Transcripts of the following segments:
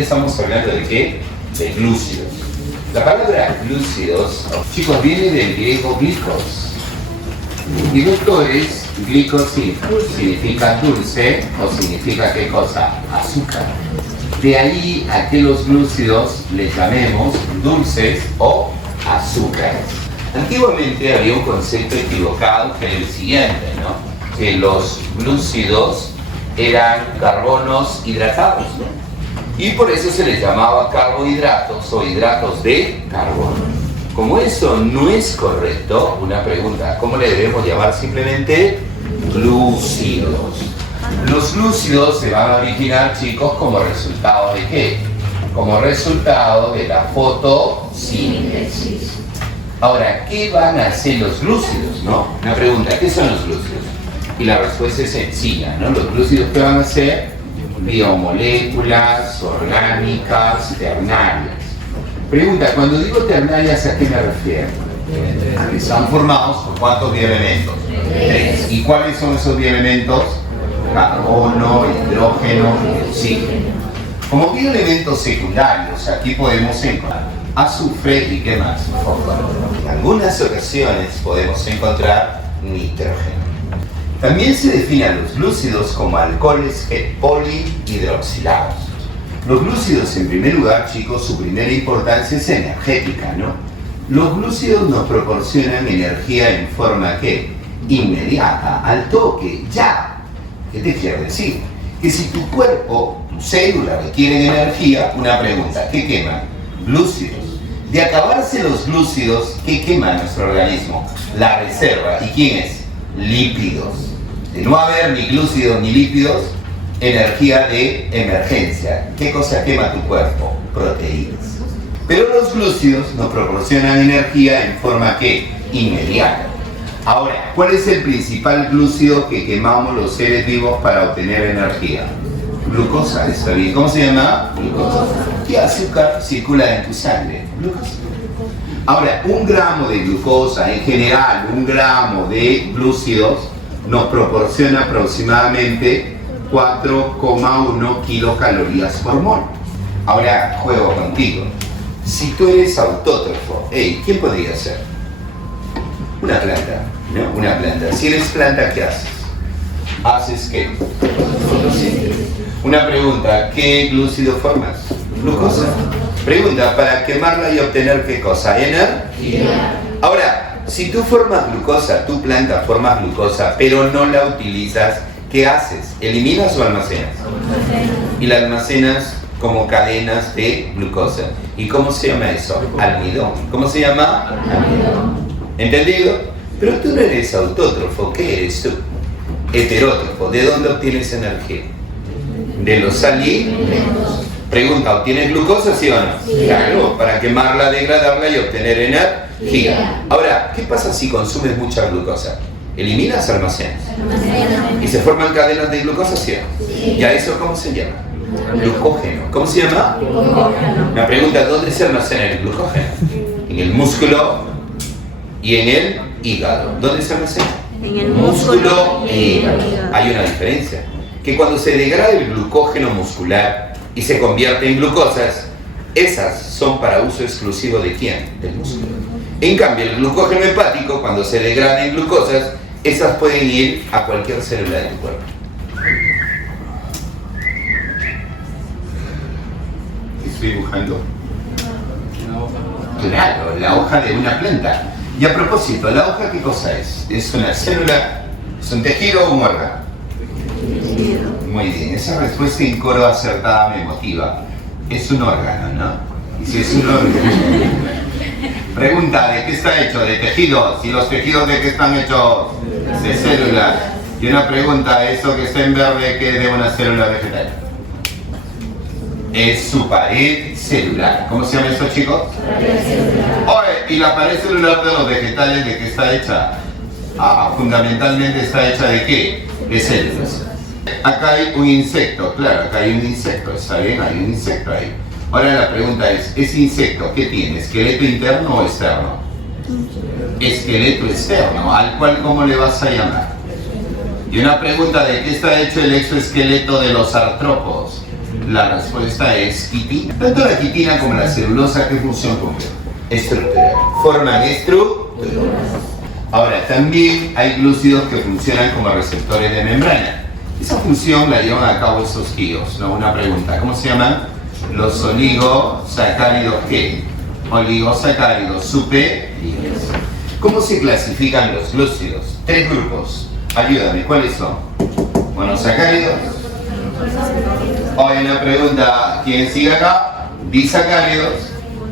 estamos hablando de ¿qué? De glúcidos. La palabra glúcidos, chicos, viene del griego glicos. Y doctores, glicos significa dulce o significa ¿qué cosa? Azúcar. De ahí a que los glúcidos les llamemos dulces o azúcares. Antiguamente había un concepto equivocado que era el siguiente, ¿no? Que los glúcidos eran carbonos hidratados, ¿no? Y por eso se les llamaba carbohidratos o hidratos de carbono. Como eso no es correcto, una pregunta, ¿cómo le debemos llamar simplemente? Glúcidos. Los glúcidos se van a originar, chicos, como resultado ¿de qué? Como resultado de la fotosíntesis. Ahora, ¿qué van a hacer los glúcidos, no? Una pregunta, ¿qué son los glúcidos? Y la respuesta es sencilla, ¿no? Los glúcidos, ¿qué van a hacer? Biomoléculas orgánicas ternarias. Pregunta, cuando digo ternarias, ¿a qué me refiero? A que están formados por ¿cuántos bioelementos? 3. ¿Y cuáles son esos bioelementos? Carbono, hidrógeno y oxígeno. Como bioelementos secundarios, aquí podemos encontrar azufre y ¿qué más? Fósforo. En algunas ocasiones podemos encontrar nitrógeno. También se define a los glúcidos como alcoholes polihidroxilados. Los glúcidos, en primer lugar, chicos, su primera importancia es energética, ¿no? Los glúcidos nos proporcionan energía en forma ¿qué? Inmediata, al toque, ya. ¿Qué te quiero decir? Que si tu cuerpo, tu célula requieren energía, una pregunta, ¿qué quema? Glúcidos. De acabarse los glúcidos, ¿qué quema nuestro organismo? La reserva. ¿Y quién es? Lípidos. De no haber ni glúcidos ni lípidos, energía de emergencia. ¿Qué cosa quema tu cuerpo? Proteínas. Pero los glúcidos nos proporcionan energía en forma ¿qué? Inmediata. Ahora, ¿cuál es el principal glúcido que quemamos los seres vivos para obtener energía? Glucosa, ¿está bien? ¿Cómo se llama? Glucosa. ¿Qué azúcar circula en tu sangre? Glucosa. Ahora, 1 gramo de glucosa, en general, 1 gramo de glúcidos nos proporciona aproximadamente 4,1 kilocalorías por mol. Ahora, juego contigo. Si tú eres autótrofo, ¿quién podría ser? Una planta, ¿no? Una planta. Si eres planta, ¿qué haces? ¿Haces qué? Fotosíntesis. Una pregunta, ¿qué glúcido formas? Glucosa. Pregunta, ¿para quemarla y obtener qué cosa? Energía. Ahora, si tú formas glucosa, tu planta forma glucosa, pero no la utilizas, ¿qué haces? ¿Eliminas o almacenas? Y la almacenas como cadenas de glucosa. ¿Y cómo se llama eso? Almidón. ¿Cómo se llama? Almidón. ¿Entendido? Pero tú no eres autótrofo, ¿qué eres tú? Heterótrofo. ¿De dónde obtienes energía? De los alimentos. Pregunta, ¿obtienes glucosa, sí o no? Sí. Claro, para quemarla, degradarla y obtener energía. Ahora, ¿qué pasa si consumes mucha glucosa? ¿Eliminas o almacenas? ¿Y se forman cadenas de glucosa, sí o no? Sí. ¿Y a eso cómo se llama? Glucógeno. ¿Cómo se llama? Glucógeno. La pregunta, ¿dónde se almacena el glucógeno? En el músculo y en el hígado. ¿Dónde se almacena? En el músculo y hígado. Hay una diferencia. Que cuando se degrada el glucógeno muscular y se convierte en glucosas, esas son para uso exclusivo ¿de quién? Del músculo. En cambio, el glucógeno hepático, cuando se degrada en glucosas, esas pueden ir a cualquier célula de tu cuerpo. Estoy dibujando. Claro, la hoja de una planta. Y a propósito, ¿la hoja qué cosa es? ¿Es una célula? ¿Es un tejido o un órgano? Muy bien, esa respuesta en coro acertada me motiva. Es un órgano, ¿no? Y si es un órgano... Pregunta, ¿de qué está hecho? ¿De tejidos? ¿Y los tejidos de qué están hechos? De células. Y una pregunta, ¿eso que está en verde qué es de una célula vegetal? Es su pared celular. ¿Cómo se llama eso, chicos? Pared celular. Oye, ¿y la pared celular de los vegetales de qué está hecha? Fundamentalmente está hecha ¿de qué? De células. Acá hay un insecto, claro, acá hay un insecto, ¿está bien? Hay un insecto ahí. Ahora la pregunta es, ¿ese insecto qué tiene? ¿Esqueleto interno o externo? Esqueleto externo, al cual ¿cómo le vas a llamar? Y una pregunta, ¿de qué está hecho el exoesqueleto de los artrópodos? La respuesta es quitina. Tanto la quitina como la celulosa, ¿qué función cumplen? Estructural. Forman estructuras. Ahora, también hay glúcidos que funcionan como receptores de membrana. Esa función la llevan a cabo esos guíos, ¿no? Una pregunta, ¿cómo se llaman? Los oligosacáridos, ¿qué? Oligosacáridos superiores. ¿Cómo se clasifican los glúcidos? 3 grupos. Ayúdame, ¿cuáles son? Monosacáridos. Hoy una pregunta, ¿quién sigue acá? Disacáridos.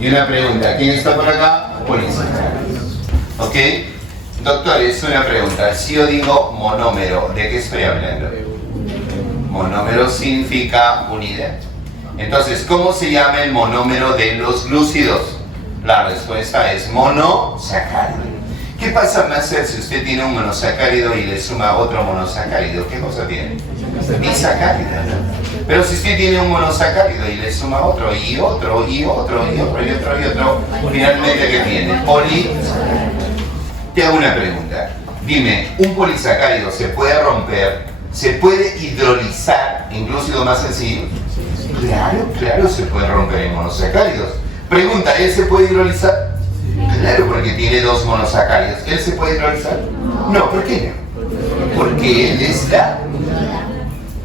Y una pregunta, ¿quién está por acá? Polisacáridos. ¿Ok? Doctor, es una pregunta. Si yo digo monómero, ¿de qué estoy hablando? Monómero significa unidad. Entonces, ¿cómo se llama el monómero de los glúcidos? La respuesta es monosacárido. ¿Qué pasa, Master, si usted tiene un monosacárido y le suma otro monosacárido? ¿Qué cosa tiene? Disacárido. Pero si usted tiene un monosacárido y le suma otro, y otro, y otro, y otro, y otro, y otro, finalmente, ¿qué tiene? Polisacárido. Te hago una pregunta. Dime, ¿un polisacárido se puede romper? ¿Se puede hidrolizar en glúcidos más sencillos? Claro, se puede romper en monosacáridos. Pregunta, ¿él se puede hidrolizar? Claro, porque tiene 2 monosacáridos. ¿Él se puede hidrolizar? No, ¿por qué no? Porque él está.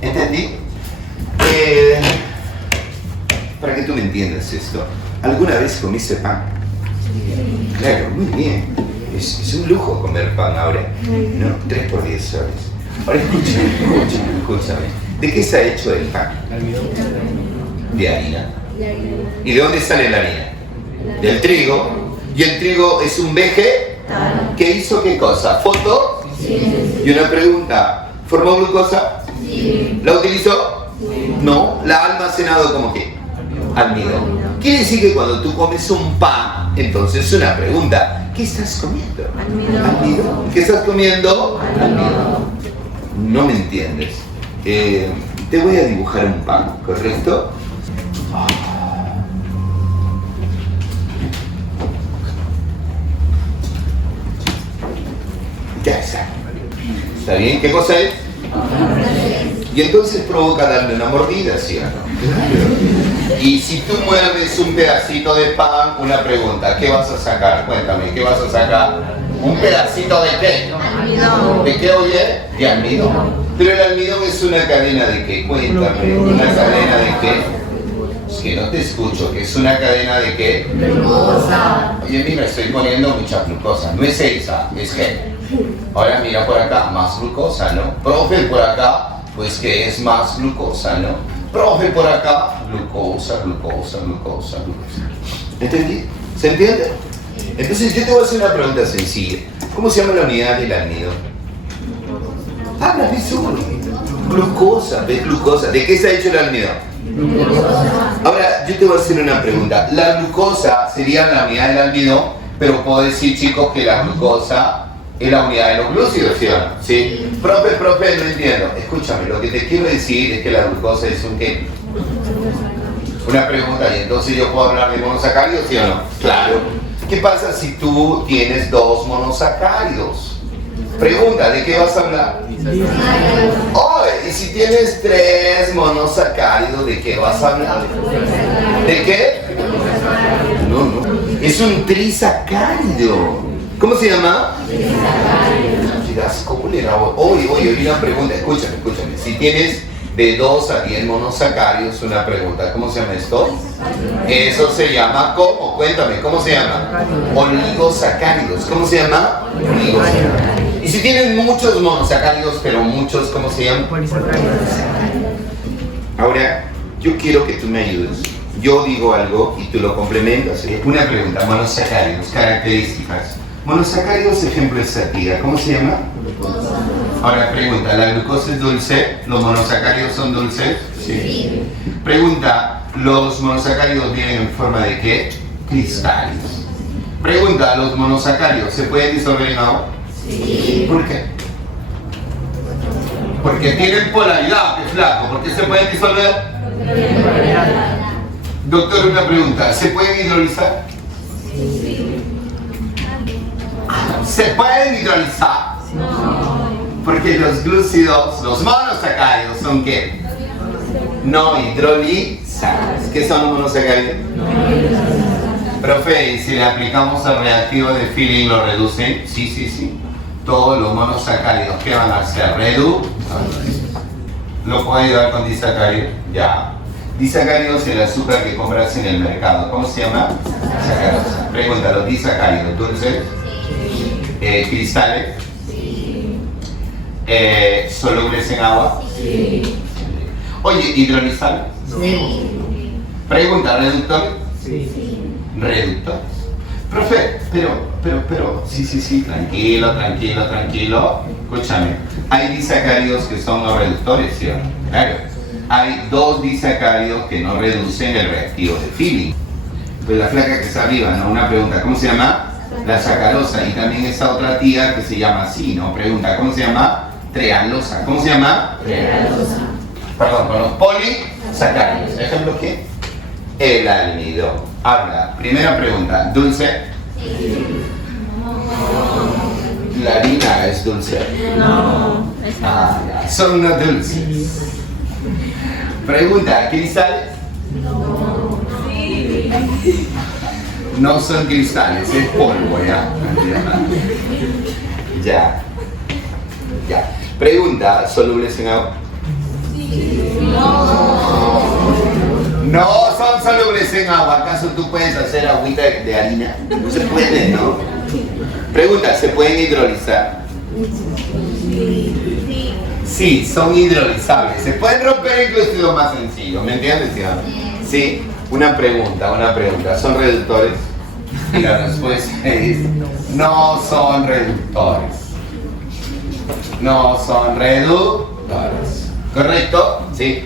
¿Entendí? Para que tú me entiendas esto, ¿alguna vez comiste pan? Claro, muy bien. Es un lujo comer pan ahora. No, 3 por 10 soles. Ahora escúchame. ¿De qué se ha hecho el pan? De harina. ¿Y de dónde sale la harina? Del trigo. ¿Y el trigo es un vegetal? ¿Qué hizo qué cosa? ¿Foto? Sí. Y una pregunta, ¿formó glucosa? Sí. ¿La utilizó? Sí. No. ¿La ha almacenado como qué? Almidón. Quiere decir que cuando tú comes un pan, entonces una pregunta, ¿qué estás comiendo? Almidón. ¿Qué estás comiendo? Almidón. No me entiendes. Te voy a dibujar un pan, ¿correcto? Ya está. ¿Está bien? ¿Qué cosa es? Y entonces provoca darle una mordida, ¿sí o no? Y si tú muerdes un pedacito de pan, una pregunta, ¿qué vas a sacar? Cuéntame, ¿qué vas a sacar? ¿Un pedacito de qué? Almidón. ¿De qué, oye? De almidón. Pero el almidón es una cadena de qué? Cuéntame, ¿una cadena de qué? Es que no te escucho, que es una cadena de qué? Glucosa. Oye, mira, estoy poniendo mucha glucosa. No es esa, es que. Ahora mira por acá, más glucosa, ¿no? Profe, por acá, pues que es más glucosa, ¿no? Profe, por acá, glucosa. ¿Entendí? ¿Se entiende? Entonces yo te voy a hacer una pregunta sencilla. ¿Cómo se llama la unidad del almidón? Habla, glucosa, ¿ves? Glucosa. ¿De qué se ha hecho el almidón? Ahora, yo te voy a hacer una pregunta. La glucosa sería la unidad del almidón, pero puedo decir, chicos, que la glucosa es la unidad de los glúcidos, ¿sí o no? ¿Sí? Profe, no entiendo. Escúchame, lo que te quiero decir es que la glucosa es un ¿qué? Una pregunta, y entonces yo puedo hablar de monosacáridos, ¿sí o no? Claro. ¿Qué pasa si tú tienes 2 monosacáridos? Pregunta, ¿de qué vas a hablar? Oh, y si tienes 3 monosacáridos, ¿de qué vas a hablar? ¿De qué? No. Es un trisacárido. ¿Cómo se llama? Oye, una pregunta, escúchame. Si tienes de 2 a 10 monosacáridos, una pregunta, ¿cómo se llama esto? Eso se llama, ¿cómo? Cuéntame, ¿cómo se llama? Oligosacáridos. ¿Cómo se llama? Oligosacáridos. Y si tienes muchos monosacáridos, pero muchos, ¿cómo se llama? Polisacáridos. Ahora, yo quiero que tú me ayudes. Yo digo algo y tú lo complementas. ¿Sí? Una pregunta, monosacáridos, características. Monosacáridos, ejemplo es sativa. ¿Cómo se llama? Glucosa. Ahora, pregunta, ¿la glucosa es dulce? ¿Los monosacáridos son dulces? Sí. Pregunta, ¿los monosacáridos vienen en forma de qué? Cristales. Pregunta, ¿los monosacáridos se pueden disolver en agua? Sí. ¿Por qué? Porque tienen polaridad, que flaco. ¿Por qué se pueden disolver? Doctor, una pregunta, ¿se pueden hidrolizar? Sí. ¿Se pueden hidrolizar? No. Porque los glúcidos, los monosacáridos, ¿son qué? no hidrolizables. ¿Qué son los monosacáridos? Profe, ¿y si le aplicamos el reactivo de Feeling lo reducen? Sí, sí, sí. Todos los monosacáridos que van a ser ¿lo puedo ayudar con disacáridos? Ya. Disacáridos es el azúcar que compras en el mercado. ¿Cómo se llama? Sacarosa. Pregúntalo, disacáridos, dulces, cristales, solubles en agua. Oye, hidrolizables. Pregunta, ¿reductores? Reductores. Profe, pero, sí, tranquilo. Escúchame, hay disacáridos que son no reductores, ¿sí o no? Claro. Hay dos disacáridos que no reducen el reactivo de Feeling. Pues la flaca que está arriba, ¿no? Una pregunta, ¿cómo se llama? La sacarosa. Y también esa otra tía que se llama así, ¿no? Pregunta, ¿cómo se llama? Trealosa. ¿Cómo se llama? Trealosa. Perdón, con los polisacáridos. ¿Ejemplo qué? El almidón. Habla. Primera pregunta, ¿dulce? Sí. ¿La harina es dulce? No. Son no dulces. Pregunta, ¿cristales? No. Sí. No son cristales, es polvo ya. Ya. Pregunta, ¿solubles en agua? Sí. No son solubles en agua. ¿Acaso tú puedes hacer agüita de harina? No se puede, ¿no? Pregunta, ¿se pueden hidrolizar? Sí, son hidrolizables. Se pueden romper incluso lo más sencillo. ¿Me entiendes? Sí. Una pregunta. ¿Son reductores? Y la respuesta es no son reductores. No son reductores. ¿Correcto? Sí.